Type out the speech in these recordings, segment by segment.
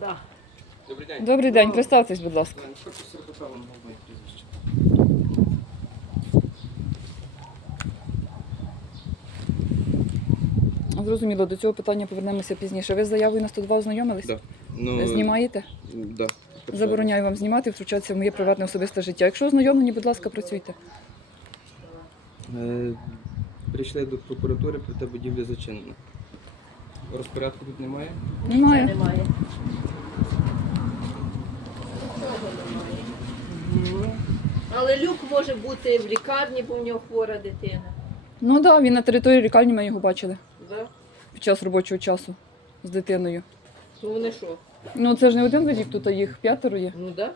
Да. Добрий день. Добрий день, представтесь, будь ласка. Прізвище. Зрозуміло, до цього питання повернемося пізніше. Ви з заявою на 102 ознайомились? Да. Ну, Знімаєте? Да. Забороняю вам знімати, втручатися в моє приватне особисте життя. Якщо ознайомлені, будь ласка, працюйте. Е, Прийшли до прокуратури, проте будівля зачинена. Розпорядку тут немає. Немає. Немає. Але люк може бути в лікарні, бо в нього хвора дитина. Ну так, да, він на території лікарні ми його бачили Да? під час робочого часу з дитиною. То вони що? Ну це ж не один визів, тут їх п'ятеро є. Ну да?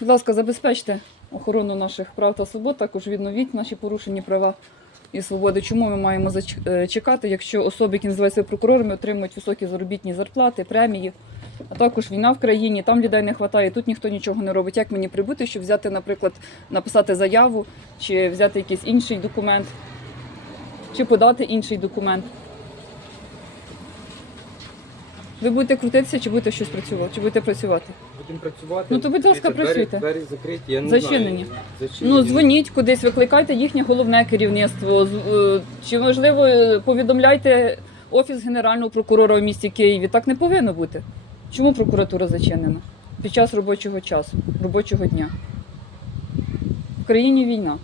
Будь ласка, забезпечте охорону наших прав та свобод, також відновіть наші порушені права і свободи. Чому ми маємо зач- е, якщо особи, які називаються прокурорами, отримують високі заробітні зарплати, премії, а також війна в країні, там людей не вистачає, тут ніхто нічого не робить. Як мені прибути, щоб взяти, наприклад, написати заяву, чи взяти якийсь інший документ, чи подати інший документ? Ви будете крутитися, чи будете щось працювати, чи будете працювати? Будемо працювати. Ну, то, будь ласка, Дивіться, двері- працюйте. Двері закриті, я не Зачинені. знаю. Зачинені. Ну, дзвоніть кудись, викликайте їхнє головне керівництво. з- е, Чи можливо е, повідомляйте офіс генерального прокурора у місті Києві. Так не повинно бути. Чому прокуратура зачинена під час робочого часу, робочого дня? В країні війна.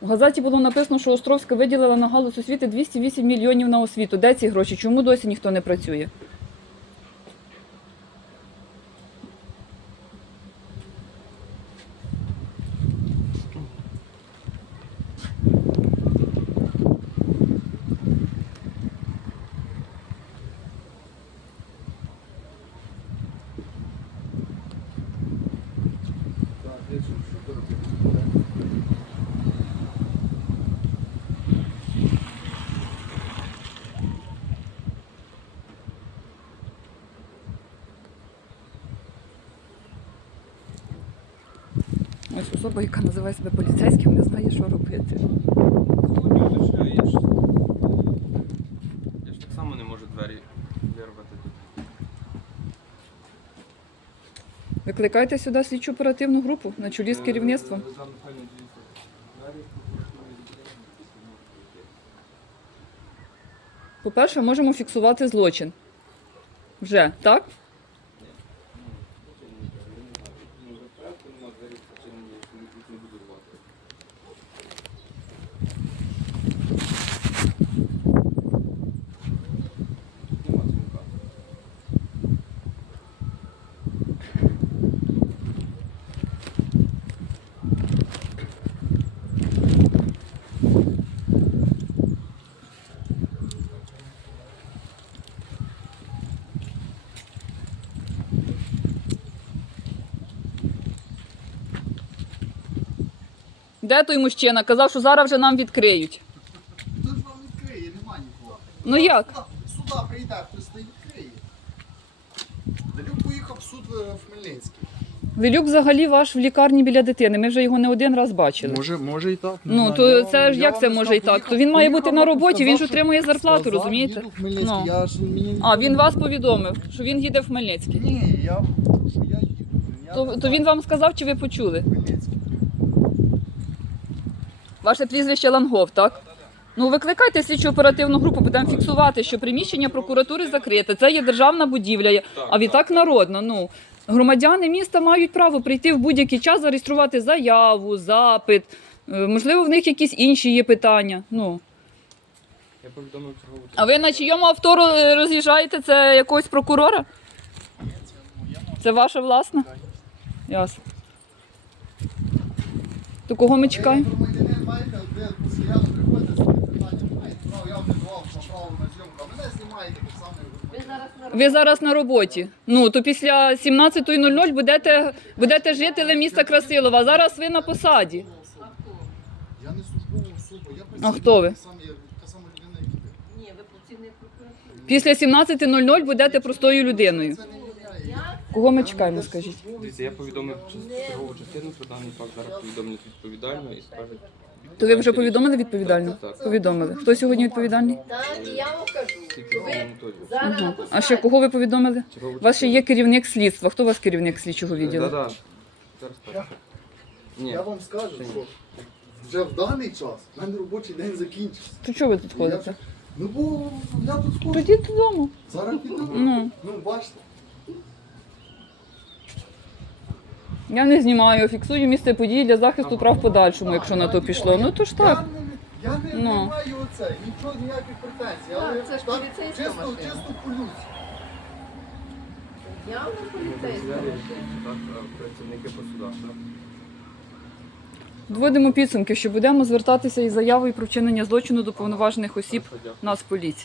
В газеті було написано, що Островська виділила на галузь освіти 208 мільйонів на освіту. Де ці гроші? Чому досі ніхто не працює? Ось особа, яка називає себе поліцейським, не знає, що робити. Ну, Я ж, я ж так само не можу двері вирвати тут. Викликайте сюди слідчу оперативну групу на чолі з керівництвом. Е, прийти. По-перше, можемо фіксувати злочин. Вже, так? Ну, розпорядку нема, двері зачинені, я ж не- не буду рвати. Нема дзвінка. Де той мужчина? Казав, що зараз вже нам відкриють. Тут вам відкриє, нема нікого. Ну як? Сюди, прийде, хтось й відкриє. Далюк поїхав в суд е, в Хмельницький. Вилюк взагалі ваш в лікарні біля дитини. Ми вже його не один раз бачили. Може, може і так. не Ну знаю. то Я це ж я як вам це не може і так? То він має бути поїхав, на роботі, він ж сказав, отримує зарплату, сказав, розумієте? їду в Хмельницький, Ну. я ж мені А він вас повідомив, що він їде в Хмельницький. Ні, я що я їду. Я То, не то знаю, він вам сказав, чи ви почули? Хмельницький. Ваше прізвище Лангов, так? Ну, викликайте слідчу оперативну групу, будемо фіксувати, що приміщення прокуратури закрите. Це є державна будівля, а відтак народна. Ну, громадяни міста мають право прийти в будь-який час, зареєструвати заяву, запит. Е, Можливо, в них якісь інші є питання. Ну. Я повідомив чергову. А ви на чийому авто ро- роз'їжджаєте? Це якогось прокурора? Це ваша власна? Ясно. То кого ми чекаємо? Маєте, ви постійно приходите з питанням, я вам не давав право на зйомку, а мене знімаєте так само. Ви зараз на роботі. Ну то після 17.00 будете, будете жителем міста Красилова. Зараз ви на посаді. Я не службова особа, я А хто ви? так само, Та сама людина, як і ви. Ні, ви працівник прокуратури. Після 17.00 будете простою людиною. Це не являє. Кого ми чекаємо, скажіть? Дивіться, я повідомив чергову частину про даний факт, зараз повідомлять відповідально і скажуть. То ви вже повідомили відповідально? Так. Повідомили. Хто сьогодні відповідальний? Так, і я вам кажу, ви зараз А ще кого ви повідомили? У вас ще є керівник слідства. Хто у вас керівник слідчого відділу? Да-да. Зараз так. Ні. Я вам скажу, що вже в даний час в мене робочий день закінчився. То чого ви тут ходите? Ну бо я тут сходжу. Тоді додому. Зараз піду. Ну. Ну, бачите. Я не знімаю, фіксую місце події для захисту прав в подальшому, якщо на то пішло. Ну то ж так. Я не, Ну. маю оце, нічого, ніяких претензій. Так, Але це ж так, поліцейська чисто, машина. чисто по-людськи. Явно поліцейська машина. Працівники по судах, так? Доводимо підсумки, що будемо звертатися із заявою про вчинення злочину до повноважених осіб. Нацполіції.